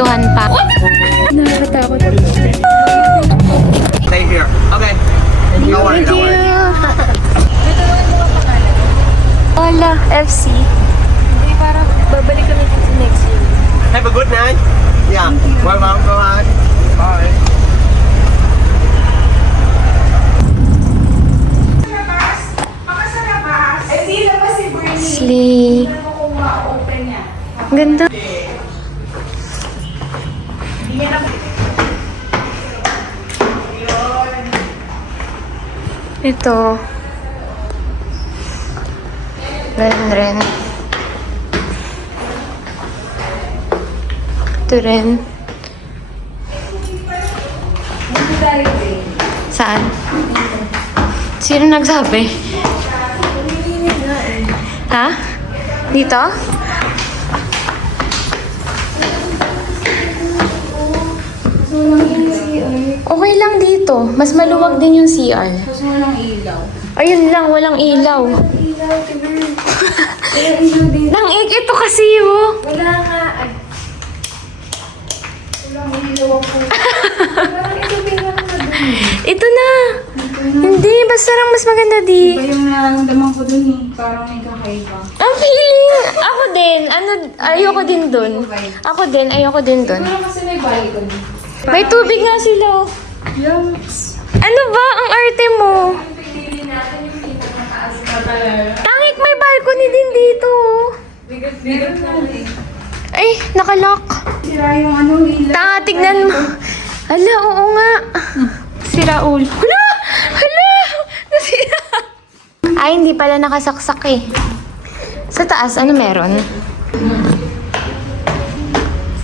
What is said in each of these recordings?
pintuhan pa. Nakakatakot. Stay here. Okay. No worry, no worry. Wala, FC. Hindi, parang babalik kami dito next year. Have a good night. Yeah. Welcome. Bye. Bye. Slay. Ganda. Ito. Meron rin. Ito rin. Saan? Sino nagsabi? Ha? Dito? Okay lang dito. Mas maluwag din yung CR. Kasi walang ilaw. Ayun lang, walang ilaw. Ilaw, tiber. Walang ilaw din. Nang-ik ito kasi, oh. Wala nga. Ay. Walang ilaw ako. Parang ito pinaka na dun. Ito na. Hindi, basta lang mas maganda di. Iba yung nararamdaman ko dun eh. Parang may kakaiba. Ang feeling, ako din, ayoko din dun. Ako din, ayoko din dun. Parang kasi may balcony. May tubig nga sila, oh. Yung... Ano ba ang arte mo? Pili natin yung pinakataas na talaga. Tangik, may balcony din dito, oh. Bigat na eh. Ay, nakalock. Sira yung ano, ilaw. Tanga, tignan mo. Hala, oo nga. Si Raul. Hala! Hala! Nasira. Ay, hindi pala nakasaksak eh. Sa taas, ano meron?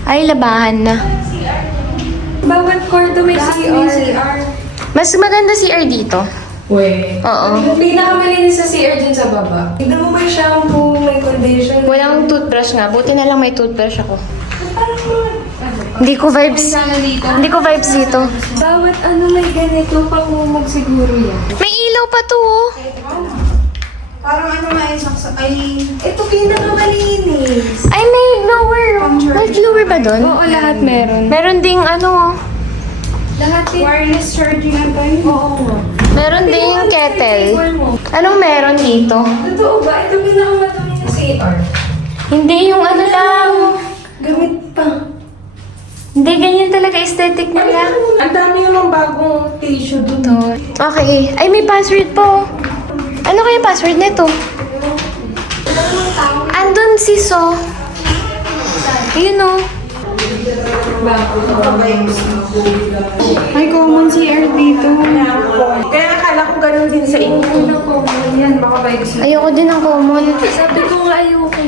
Ay, labahan na. Bawat kwarto may CR. Mas maganda CR dito. Weh. Oo. Yung pinakamalinis sa CR dun sa baba. Tignan mo may shampoo, may conditioner. Walang toothbrush nga. Buti na lang may toothbrush ako. Parang Hindi ko vibes. Hindi ko vibes dito. bawat ano may ganito, pangumog siguro yan. May ilaw pa to, oh. Parang ano nga yung saksa, ay... Ito pinakamalinis. Ay, may blower. May blower ba doon? Oo, lahat meron. Meron ding ano, oh. Lahat din. Wireless charging ang tayo. Oo nga. Meron ding kettle. Anong meron dito? Totoo ba? Ito pinakamadumi na CR. Hindi, yung ano lang. Gamit pa. Hindi, ganyan talaga aesthetic nila. Ang dami yung bagong tissue dun. Okay. Ay, may password po. Ano kaya password nito? Andun si So. Ayun, oh. May common CR dito. Kaya akala ko ganun din sa inyo. Yan, baka ba gusto. Ayoko din ng common. Sabi ko nga ayoko.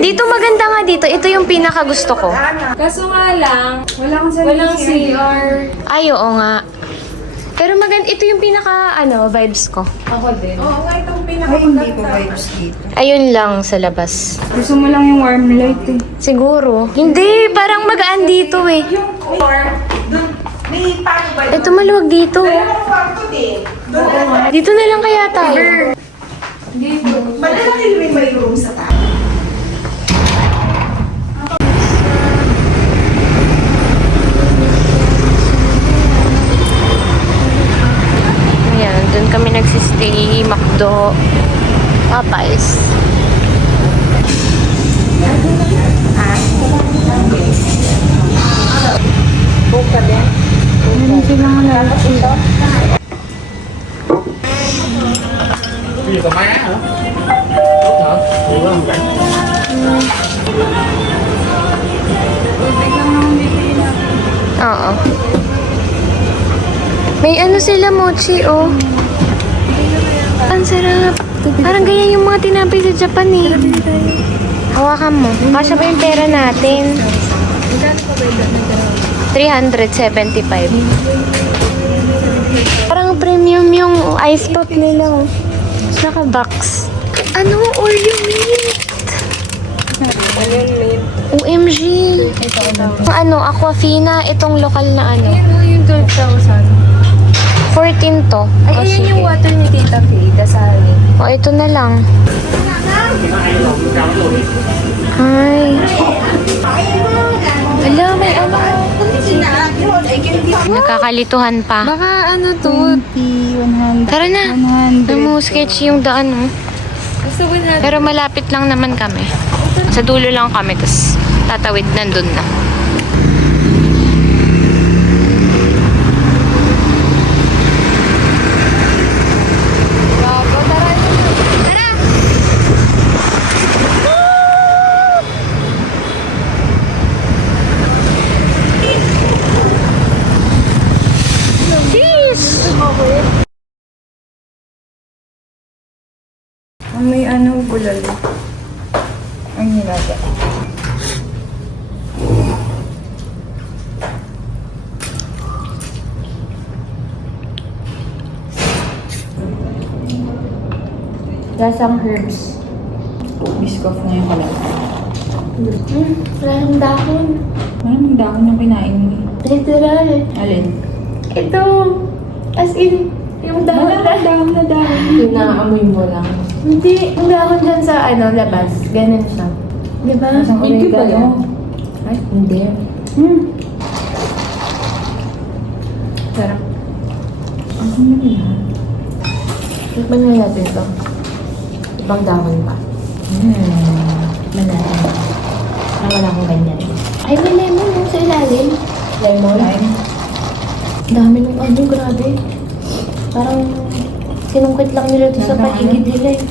Dito maganda nga dito. Ito yung pinaka gusto ko. Kaso nga lang, walang CR. Ay, oo nga. Pero maganda, ito yung pinaka, vibes ko. Ako din. Oo nga, itong pinaka-maganda. Hindi ko vibes dito. Ayun lang sa labas. Gusto mo lang yung warm light eh. Siguro. Hindi, parang magaan dito eh. Yung core, dun, may paano ba? Ito maluwag dito. Dalawang kwarto din. Doon, Dito na lang kaya tayo. Dito. malalaki rin may room sa taas. Ayan, dun kami nagsistay, McDo, Popeyes. Bây giờ có má hả? Tốt hả? Ủa không vậy? Oo. May ano sila, mochi, oh. Ang sarap. Parang ganyan yung mga tinapay sa Japan, eh. Hawakan mo. Kasya ba yung pera natin? 375. Parang premium yung ice pop nila, oh. Naka-box. Ano? Oreo mint. OMG. Ano, Aquafina, itong lokal na ano. Ayun mo yung 12,000. 14 to. Ay, O, ayun sige. yung water ni Tita Faye, dasali. O, ito na lang. Ay. Wala, may Nakakalituhan pa. Baka ano to? 100. Tara na. 100. Sketch yung daan, oh. Basta 100. Pero malapit lang naman kami. Sa dulo lang kami, tapos tatawid nandun na. May ano, bulalo. Ang nilaga. Lasang herbs. Biscoff na yung kalat. Wala nang dahon. Maraming dahon yung kinain mo. Literal. Alin? Ito. As in, yung dahon Dahon na dahon. Yung naamoy mo lang. Hindi. Yung dahon dyan sa labas. Ganun siya. Di ba? Isang oregano. Ay, hindi. Sarap. Ang hindi na. Tikman nga natin ito. Ibang dahon pa. Tikman natin. Wala akong ganyan. Ay, may lemon yung sa ilalim. Lemon? Lime. Dami nung grabe. Parang sinungkit lang nila ito sa Nasa paligid nila eh.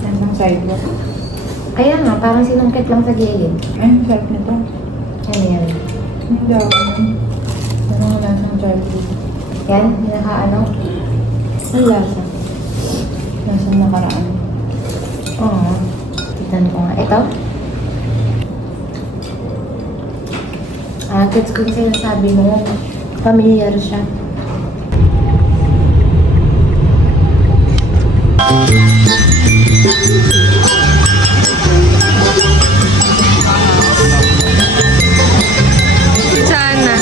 Nasang sidewalk. Kaya nga, parang sinungkit lang sa gilid. Ay, ang sarap nito. Ano yan? Ang dahon. Parang lasang childhood. Yan, ano? Ang lasa. Lasang nakaraan. Oo. Tignan ko nga. Ito? Gets ko yung sinasabi mo. Familiar siya. Sana.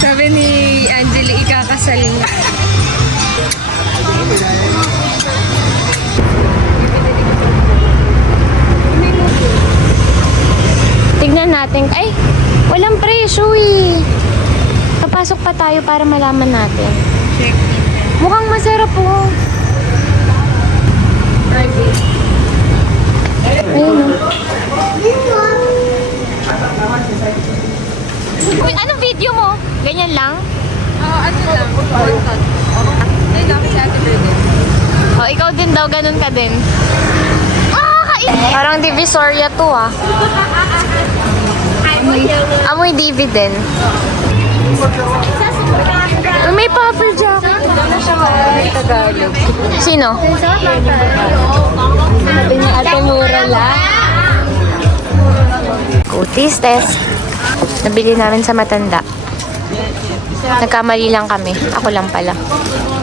Sabi ni Angeli, ikakasal niya. Tignan natin. Ay, walang presyo eh. Papasok pa tayo para malaman natin. Check. Mukhang masarap po. Ayun o. Uy, anong video mo? Ganyan lang? Oo, ano lang. Content. Ayun lang si Ate Bernard. O, ikaw din daw, ganun ka din. Parang Divisoria to ah. Amoy dividend. May puffer jacket. Tagalog. Sino? Sabi niya, Ate Mura lang. Kutis test. Nabili namin sa matanda. Nagkamali lang kami. Ako lang pala.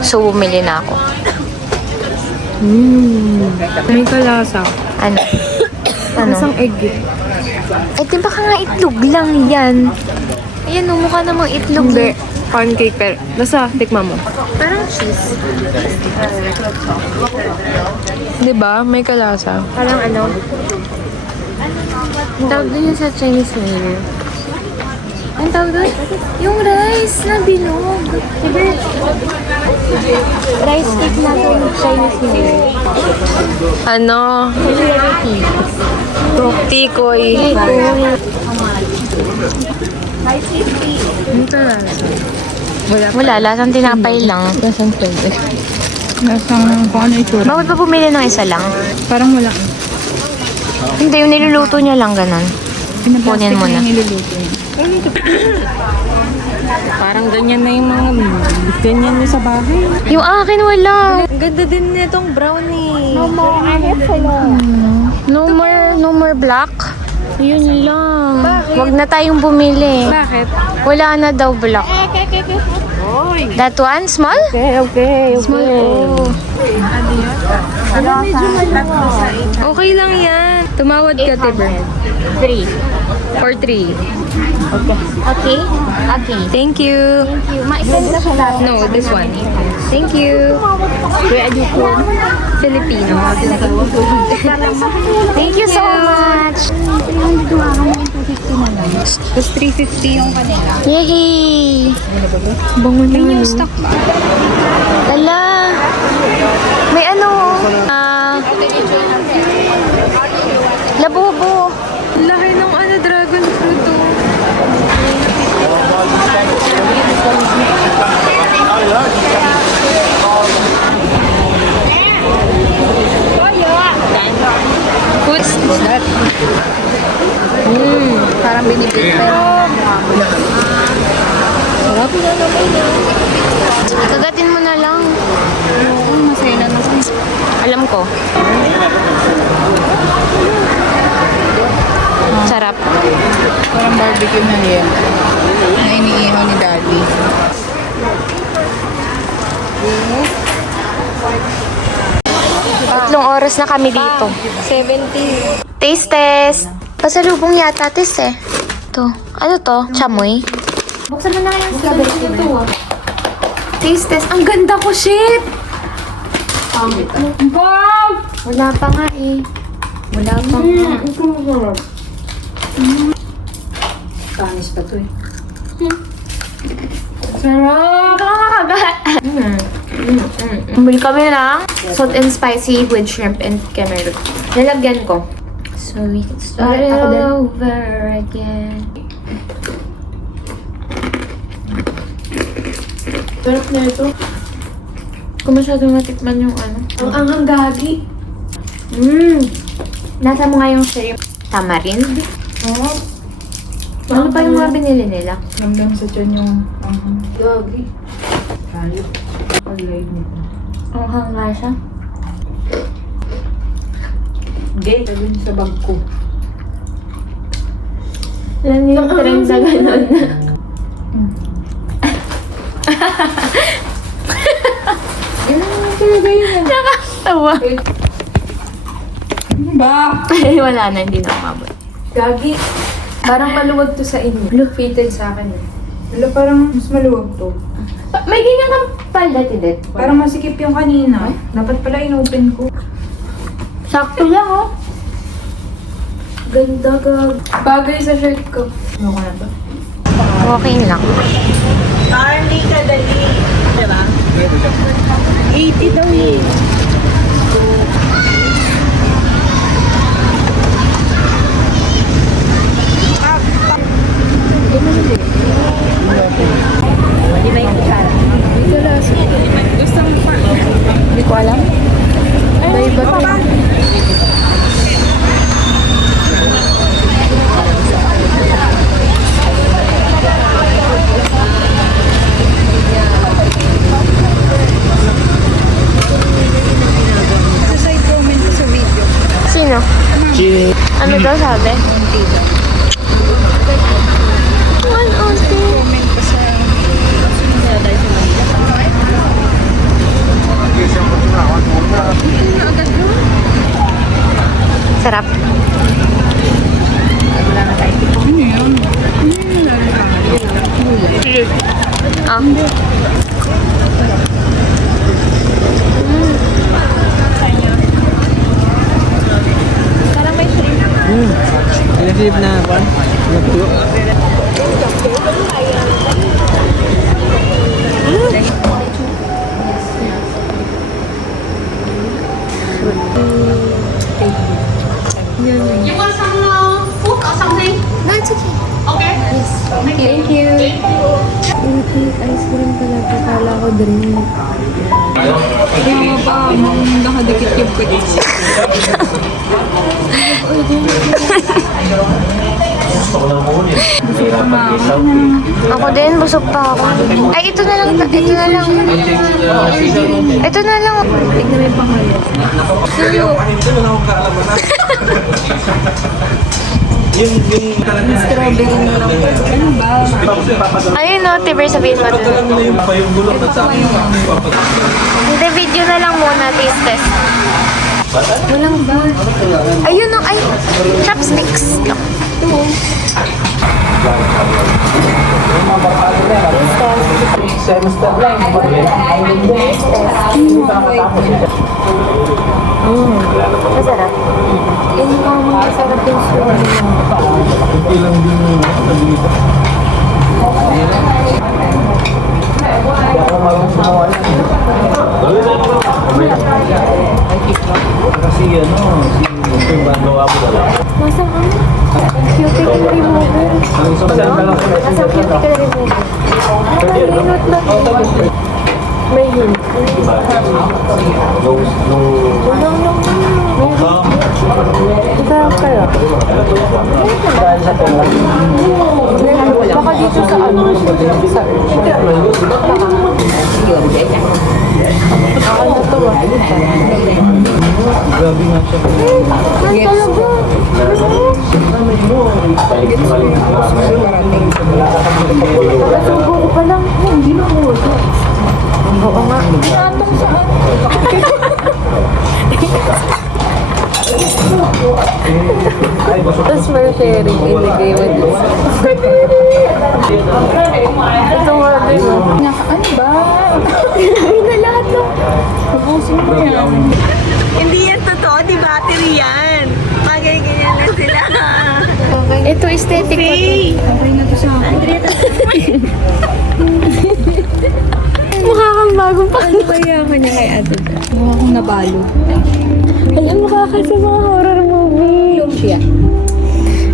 So, bumili na ako. May kalasa. Ano? Lasang egg eh. Ay, di baka nga itlog lang yan. Ayan, mukha namang itlog. Hindi. Pancake pero. Basta, tikma mo. Parang cheese. Diba? May kalasa. Parang ano? Ang tawag doon yung sa Chinese New Year. Ang tawag doon? Yung rice na binog. Diba? Rice cake na doon Chinese New Year. Ano? Tikoy. Ang kalasa. Wala, lasang tinapay lang. Lasang pwede. Lasang kung ano itsura. Bakit pa pumili ng isa lang? Parang wala. Hindi, yung niluluto niya lang ganun. Kunin mo na. Niluluto niya. Parang ganyan na yung mga ganyan mo sa bahay. Yung akin wala. Ang ganda din nitong brownie. No more black. Yun lang. Wag na tayong bumili. Bakit? Wala na daw black. That one, small? Okay. Small. Oh. Okay lang yan. Tumawad ka, Tiber. 3. For 3. Okay? Okay. Thank you. No, this one. Thank you. Where are you from? Filipino. Thank you so much. Tapos 350 yung kanila. Yay! Bango na yung stock ba? Ala! May ano? Labubo. Laki ng ano, dragon fruit oh. What's that? Parang binibig pero sarap na naman yun. Kagatin mo na lang. Masaya na naman. Alam ko. Sarap. Parang barbecue na yan. Na iniihaw ni Daddy. Tatlong oras na kami dito. 70. Taste test. Pasalubong yata, tes eh. Ito. Ano to? Chamoy? Buksan mo na yung strawberry flavor. Taste test. Ang ganda ko, shit! Wala pa nga eh. Wala pa nga. Panis pa to eh. Sarap! Nakakagat! Bumili kami ng salt and spicy with shrimp and cameron. Nalagyan ko. So we can start it all over again. Sarap na ito. Kung masyadong natikman yung ano. Ang anghang gagi. Nasa mo nga yung shrimp. Tamarind. Oh. Ano pa yung mga binili nila? Hanggang sa tiyan yung gagi. Hayop. Pag-live nito. Anghang nga siya. Hindi, sabihin sa bag ko. Alam niyo yung trend na gano'n. Nakakatawa. Ano ba? Wala na, hindi na umabot. Gagi. Parang maluwag to sa inyo. Fitted sa akin eh. Wala, parang mas maluwag to. May ganyan kang pala, Tidit. Parang masikip yung kanina. Dapat pala in-open ko. Sakto lang, oh. Ganda, gag. Bagay sa shirt ko. Ano ka na ba? Okay lang. Carly kadali. Diba? 80 daw eh. Hindi ko alam. Ay, ba ito? Sino? Ano daw sabi? One onti. Sarap. Pinasip na pan. Nagtuyo. You want some food or something? No, it's okay. Okay. Thank you. Ice cream talaga. Kala ko drink. Kaya nga pa, nakadikit yung kutis. Ako din, busog pa ako. Ay, ito na lang. Ito na lang. Ito na lang. Tignan mo yung pangalan. Strawberry na lang. Ano ba? Ayun no, Tiber, sabihin mo dun. Hindi, video na lang muna, taste test. Walang ba? Ayun no, ay, chopsticks. Semester lang. Masarap. Yung mga masarap yung sushi. Ilang din yung nakatabilita. Hindi ako marunong sumawa yan. Kasi si yung bandawa ko dala. Masang cuticle remover. Ang isang center lang. Masang cuticle remover. Nakalinot na. May hint. Masarap kaya. Baka dito sa ano? Sa Baka na to ah. Grabe nga siya. Ay, talaga. Nasubo ko pa lang. Hindi na ko. Oo nga. Pinatong sa Tapos may sharing ilagay mo dito. Ito nga din. Ano ba? Ay, na lahat lang. Ubusin mo yan. Hindi yan totoo, di battery yan. Bagay ganyan na sila. Ito aesthetic ko to. Okay na to sa akin. Mukha kang bagong pa. Ano ba yung kanya kay ate? Mukha akong nabalo. Alam, mukha ka sa mga horror movie. Lumpia.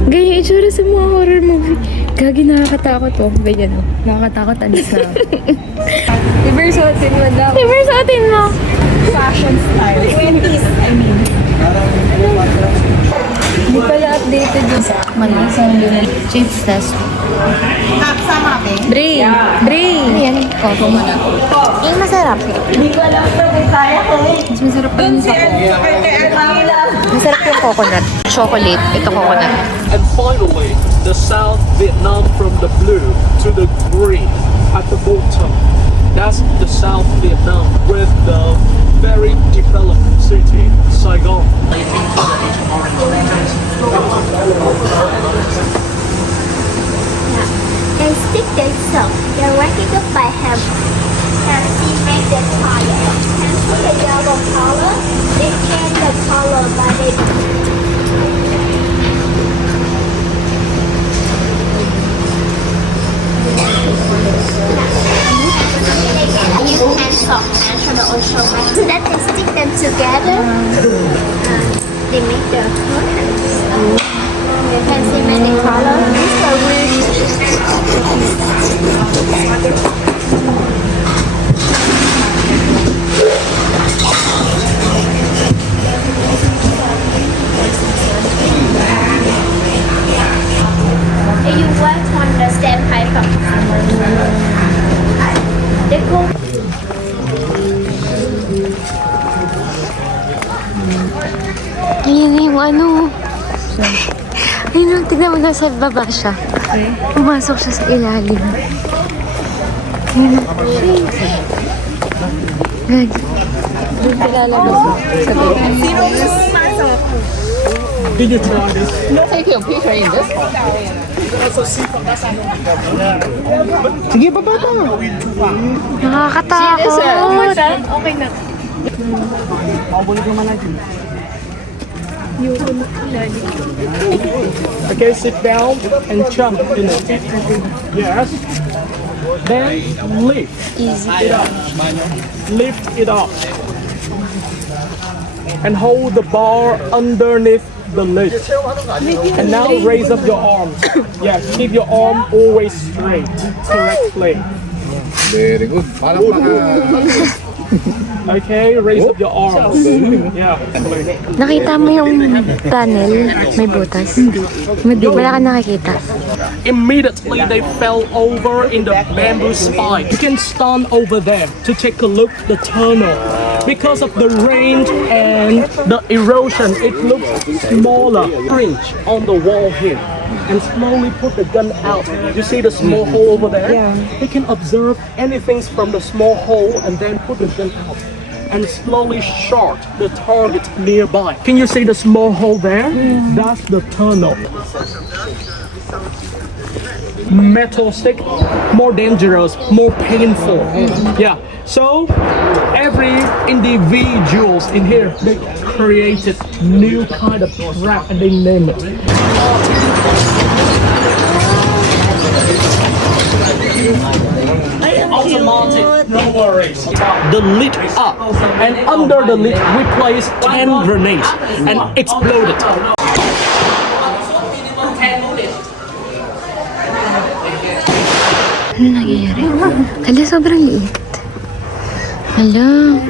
Ganyan yung itsura sa mga horror movie. Gagi, nakakatakot oh. Ganyan oh. Nakakatakot, alis na. Ibersuotin mo daw. Never sa atin mo. Fashion style. 20s, I mean. Hindi pala updated yung sa Manisang din. Cheese test. Sama ka, Brie! Brie! Ayan. Coco mo na. Eh, masarap. Hindi ko alam ito, Bisaya ko eh. Mas masarap pa yung sa Masarap yung coconut. Chocolate. Ito coconut. And finally, the South Vietnam from the blue to the green at the bottom. That's the South Vietnam with the very developed city, Saigon. They stick themselves. They're working up by hand. And they make the tire. And put the yellow color. They change the color by the use hand soft and should also then they stick them together. They make the colors. You can see many colors. These are really you work on the standpipe. They go. Ayan yung ano. Ayun, tignan mo nasa baba siya. Pumasok siya sa ilalim. Ayun. Gagi. Doon pilalabas mo. Sabi. Sino gusto pumasok? Did you try this? Nakakatakot. Okay na. Okay, sit down and jump in it. Yes. Then lift it up. Lift it up. And hold the bar underneath the lid. And now raise up your arms. Yes, keep your arm always straight, correctly. Very good. Parang Okay, raise up your arms. Yeah. Nakita mo yung tunnel? May butas? Wala ka nakikita. Immediately they fell over in the bamboo spike. You can stand over there to take a look at the tunnel. Because of the rain and the erosion, it looks smaller. Fringe on the wall here. And slowly put the gun out. You see the small hole over there? Yeah. You can observe anything from the small hole and then put the gun out. and slowly shot the target nearby. Can you see the small hole there? That's the tunnel. Metal stick, more dangerous, more painful. Yeah. So every individuals in here, they created new kind of trap and they name it. Automatic, no worries. The lid up, and under the lid we placed 10 grenades and exploded. Ano nangyayari? Hala, sobrang liit. Hala.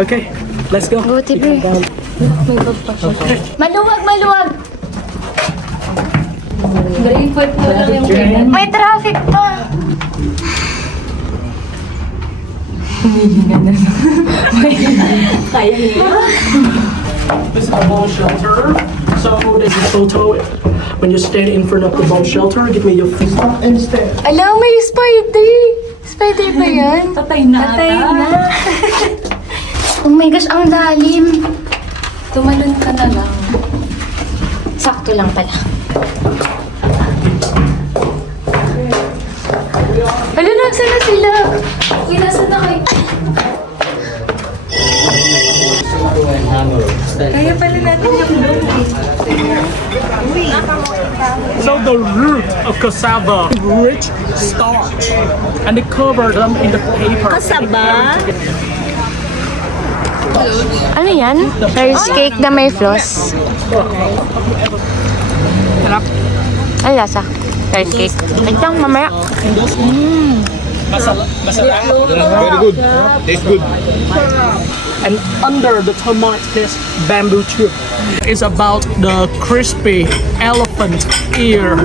Okay, let's go. Go, Tiber. Maluwag, maluwag! May traffic to. This is a bomb shelter. So there's a photo. When you stand in front of the bomb shelter, give me your fist and stand. Alam, may spider. Spider ba yan? Patay na. Oh my gosh, ang lalim. Tumalon ka na lang. Sakto lang pala. Hala, nasa na sila? Uy, nasa na kayo? Kaya pala natin yung So the root of cassava, rich starch, and they cover them in the paper. Kasaba? Ano yan? Rice cake na may floss. Ay, lasa. Rice cake. Wait lang, mamaya. Very good. Tastes good. And under the termite nest bamboo tube is about the crispy elephant ear.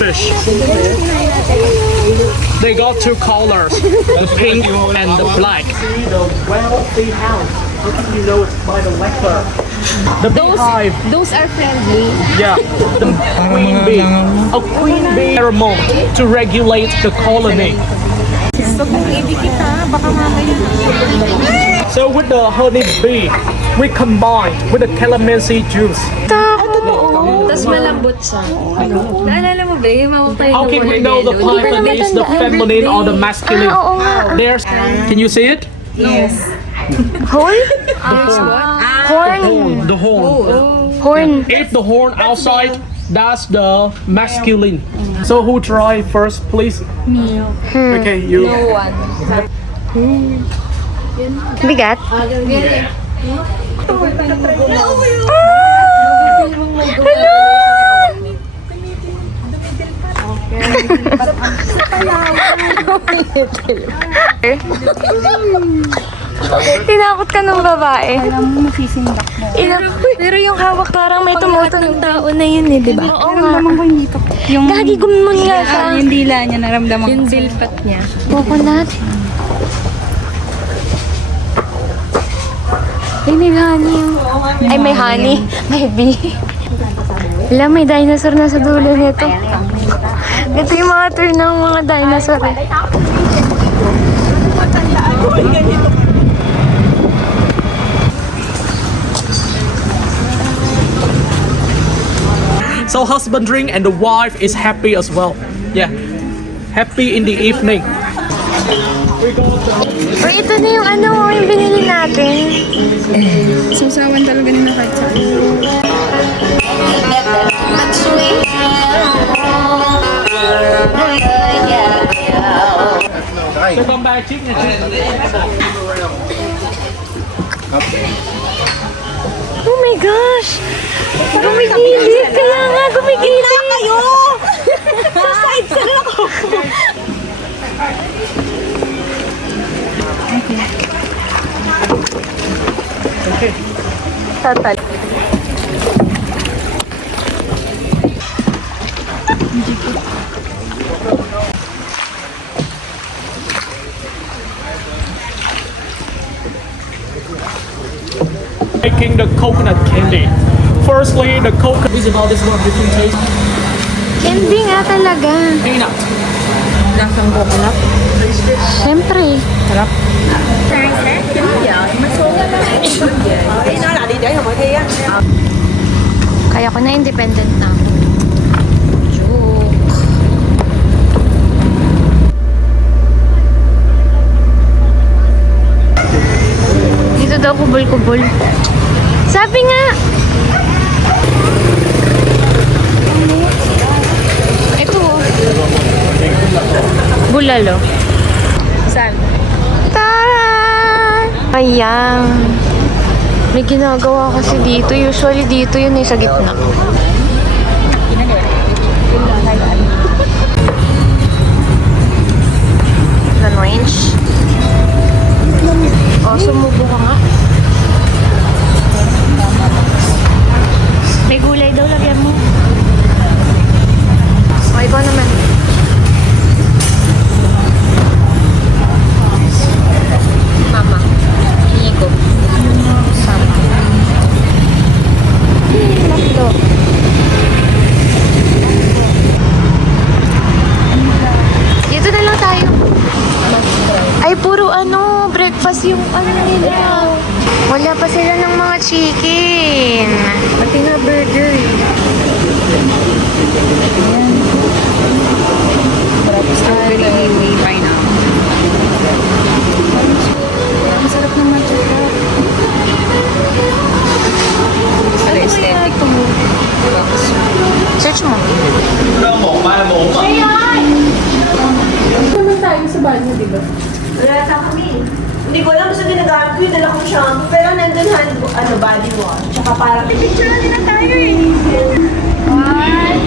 Fish. They got two colors, the pink and the black. The wealthy house. How can you know it's by the letter? The beehive. Those are friendly. Yeah, the queen bee. A queen bee pheromone to regulate the colony. So with the honey bee, we combined with the calamansi juice. Tapos malambot siya. Naalala mo ba yung mamapay How can we know the python is the feminine or the masculine? There's. Can you see it? Horn? Horn. The horn. Horn. If the horn outside, that's the masculine. So who try first, please? Me. Okay, you. Bigat? Tinakot ka ng babae. Alam mo, masisindak mo. Pero yung hawak parang may tumutunog tao na yun eh, di ba? Oo nga. Yung gagi gumon nga siya. Yung dila niya, naramdaman ko. Yung bilpat niya. Coconut. Ay, may honey. Ay, may honey. May bee. Wala, may dinosaur na sa dulo nito. Ito yung mga tour ng mga dinosaur eh. So husband drink and the wife is happy as well. Yeah, happy in the evening. O, ito na yung ano, yung binili natin. Susawan talaga ni na kahit saan. So come back, chicken. Oh my gosh! Gumigilid! Kaya nga, gumigilid! Kayo! Side sila ako! Okay. Total. Making the coconut candy. Firstly, the coconut is about this one different taste. Candy nga talaga. Peanut. Lasang coconut. Siyempre. Kaya ko na independent na ako. Joke. Dito daw kubol-kubol. Sabi nga! Ito oh. Bulalo. Saan? Tara! Ayan. May ginagawa kasi dito. Usually dito yun sa gitna. Orange. O, sumubo ka nga. May gulay daw, lagyan mo. O, ikaw naman. Mama, hingi ko. Sama. Makdo. Dito na lang tayo. Ay, puro breakfast yung nila. Wala pa sila ng mga chicken. Pati nga burger. Masarap naman ito. Aesthetic. Search mo. Wala sa kami. Hindi ko alam sa ginagamit ko yung dala kong shampoo. Pero nandun body wash. Tsaka parang may picture na din na tayo eh. Hi!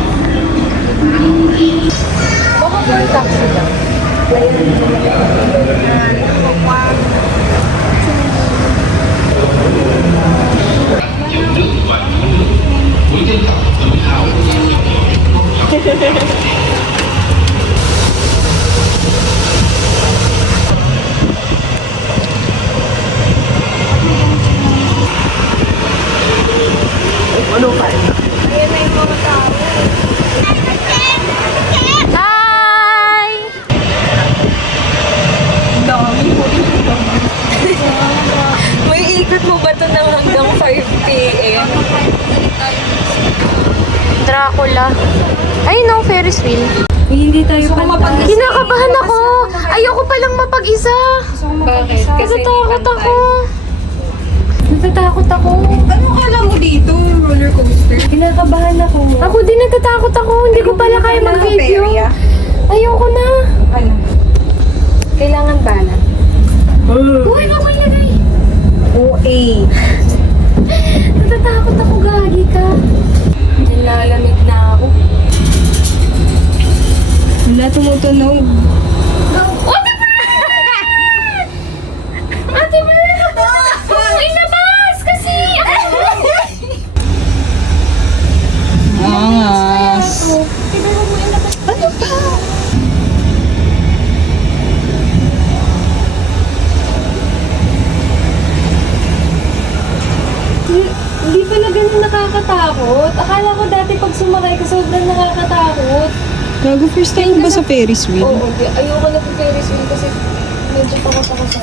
May ikot mo ba ito ng hanggang 5 p.m.? Dracula. Ay, no, Ferris wheel. Hindi tayo pantay. Kinakabahan ako. Ayoko palang mapag-isa. Bakit? Natatakot ako. Natatakot ako. Ano kala mo dito? Roller coaster? Kinakabahan ako. Ako din natatakot ako. Hindi ko pala kaya mag-video. Ayoko na. Ano? Kailangan bala. Uy, ako ilagay. OA. Natatakot ako, gagi ka. Nilalamig na ako. Wala tumutunog. Ate Mer! Ilabas kasi! Angas. Ano ba? Hindi pala ganun nakakatakot. Akala ko dati pag sumakay ka sobrang nakakatakot. Gago, first time ba sa Ferris wheel? Oo, ayoko na po Ferris wheel kasi medyo takot ako sa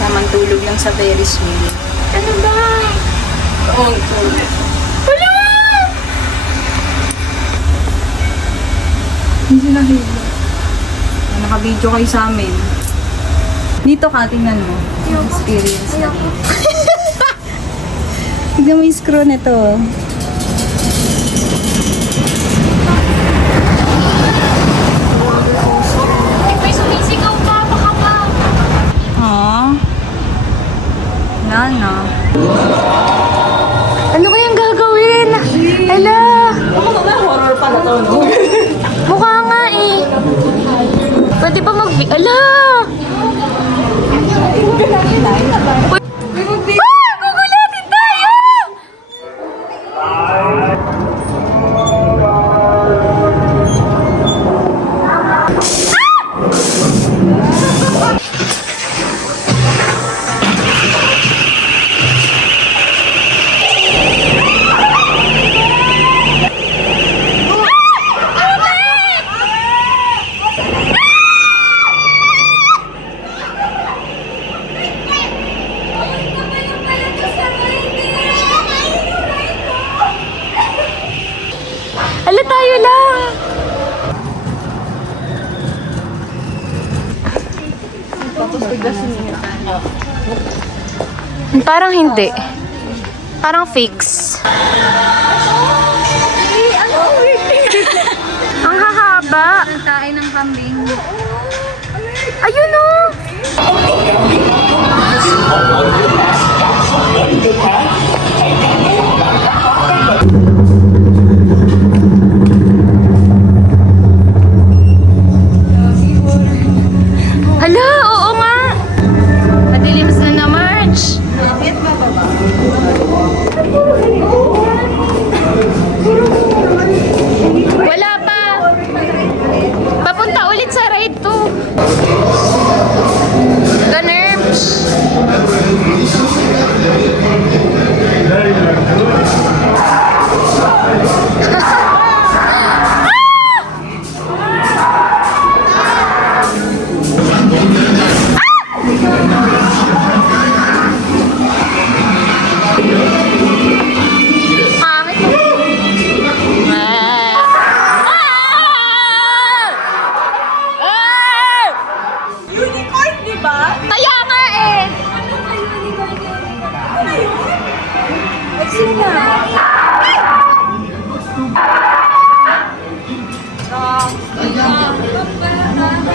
Tamang tulog lang sa Ferris wheel. Ano ba? Oo, tulog. Wala! Hindi sila hilo. Naka-video kayo sa amin. Dito ka, tingnan mo. Experience. Tignan mo yung screw nito. May sumisigaw pa, baka pa. Aww. Wala na. Ano kayang gagawin? Hala! Ako mga horror pala to, no? Pwede ba Ala! Gugulatin tayo! Ala, tayo lang! Parang hindi. Parang fix. Ang hahaba. Kain ng kambing. Ayun o! Hala, oo nga! Madilim na March. Wala pa. Papunta ulit sa right to. The nerves. Unicorn, di ba? Kaya nga eh!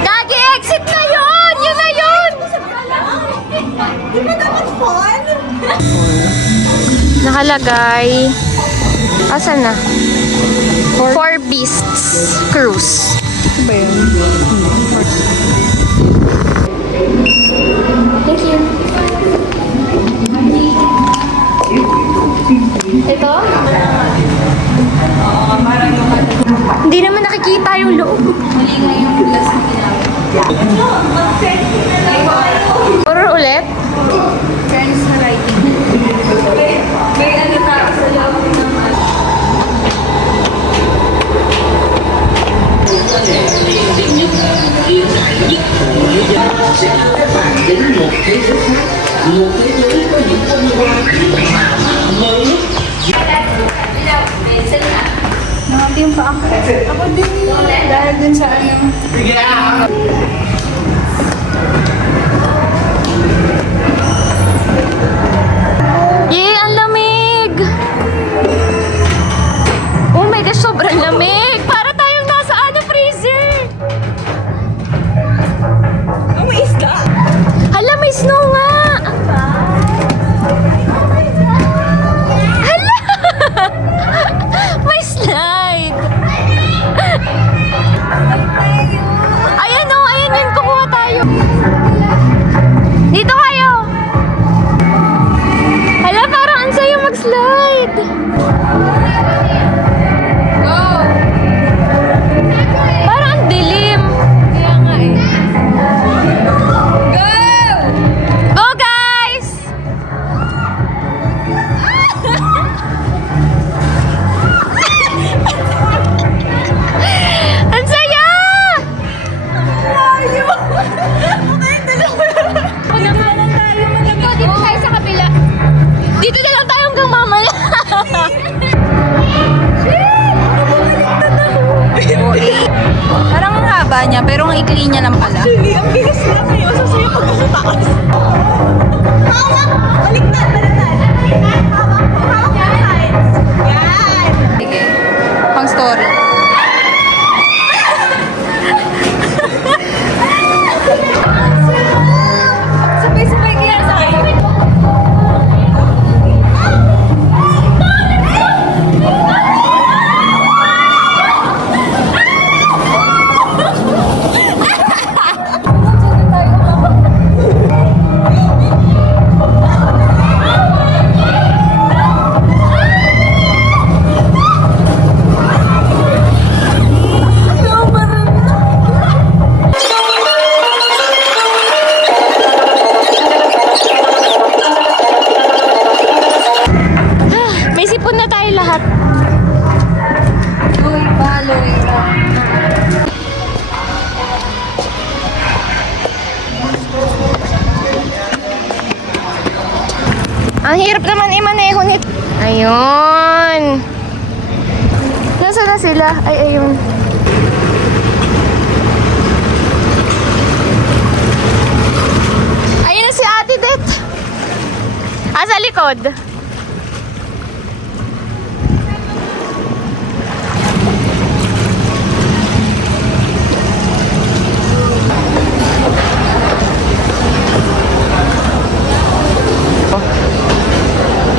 Gagi, exit na yun! Yun na yun! Di ba dapat fun? Nakalagay. Asan na? Four Beasts Cruise. Thank you. Ito? Hindi naman nakikita yung loob. Mali nga yung glass na ginamit. Horror ulit? Friends na writing. May ano tao sa loob ng ano. Nakati yung pa ako. Ako din. Dahil dun sa ano. Yay, ang lamig! Oh my gosh, sobrang lamig! Para tayong nasa ano, freezer! Oh, may isda. Hala, may snow nga! Hala! May slide! Ayan o, ayan yun, kukuha tayo. Dito kayo! Hala, parang ang sayo mag-slide! Go! Parang ang dilim. Kaya nga eh. Go! Go, guys! Ang saya! Layo. Okay, dalawa. Pagkakanan tayo, malamig. Dito tayo sa kabila. Dito na lang tayo hanggang mamaya. Parang ang haba niya, pero ang ikli niya lang pala. Actually, ang bilis lang eh. Masasaya pag nasa taas. Hawak! Baliktad, baliktad. Hawak po, hawak po sides. Yan. Sige. Pang story. Sabay-sabay kaya sa akin. Ang hirap naman imaneho nito. Ayun. Nasaan na sila? Ay, ayun. Ayun na si Ate Det. Sa likod.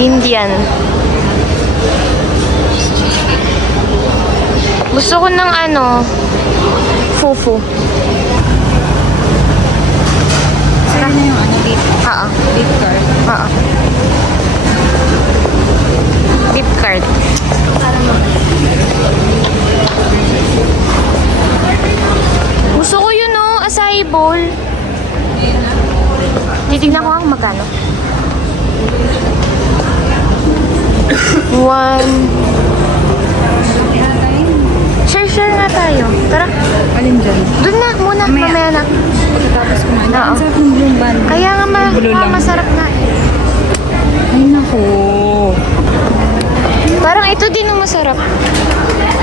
Indian. Gusto ko ng fufu. Saan na yung beef? Oo. Beef curd. Oo. Beef card. Gusto ko yun, acai bowl. Titignan ko ang magkano. 1. Share nga tayo. Tara. Alin dyan? Doon na muna. Mamaya na. Tapos kumain. Oo. Ang sarap ng blue band. Kaya nga Blue lang. masarap na. Ay, naku. Parang ito din ang masarap.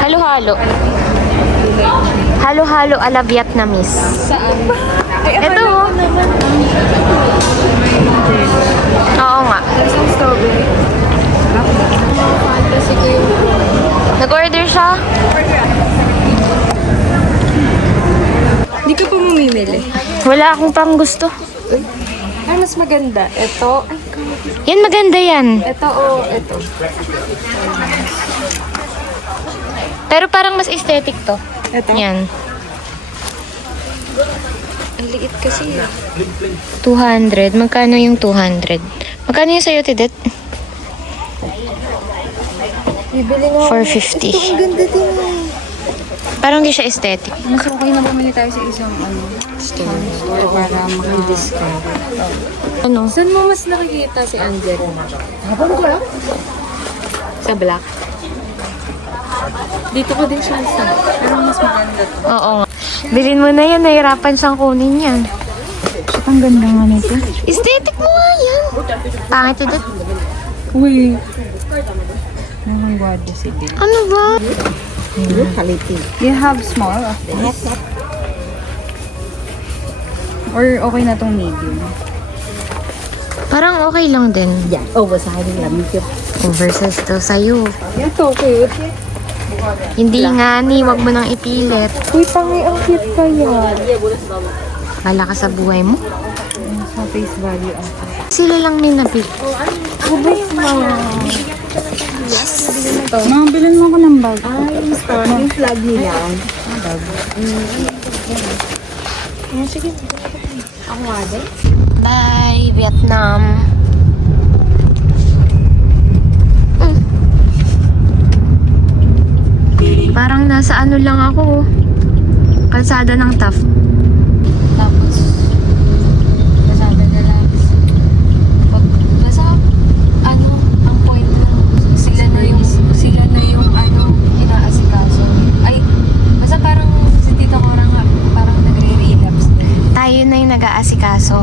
Halo-halo. Halo-halo ala Vietnamese. Saan? Ay, Ito Oo nga. Isang strawberry. Nag-order siya? Hindi ka pa mamimili. Wala akong pang gusto. Ay, mas maganda. Ito. Yan, maganda yan. Ito o ito. Pero parang mas aesthetic to. Ito? Yan. Ang liit kasi. 200. Magkano yung 200? Magkano yung sa'yo, Tidet? Bibili nga. 450. Ang ganda din. Parang di siya aesthetic. Mas okay na bumili tayo sa isang store para maka-discount. Ano? Saan mo mas nakikita si Angel? Sa black? Dito ko din siya isa. Pero mas maganda to. Oo nga. Bilhin mo na yan. Nahirapan siyang kunin yan. Ang ganda nga nito. Aesthetic mo nga yan. Pangit, Tidet. Uy. Ang gwado si Bill. Ano ba? You have small of this? Or okay na tong medium? Parang okay lang din. Yeah, oversize lang. Oversize to sa'yo. Ito, cute. Hindi nga ni, wag mo nang ipilit. Uy, tangi, ang cute pa yan. Bala ka sa buhay mo. Sa face value ako. Sila lang ni nabili. Mga bilhin mo ako ng bag. Yung store, yung flag nila. Bye, Vietnam. Parang nasa ano lang ako. Kalsada ng Taft. Tapos, kasama na lang. Basta, ang point lang, sila na yung inaasikaso. Ay, basta parang si Tita Cora nga, parang nagre-relapse din. Tayo na yung nag-aasikaso.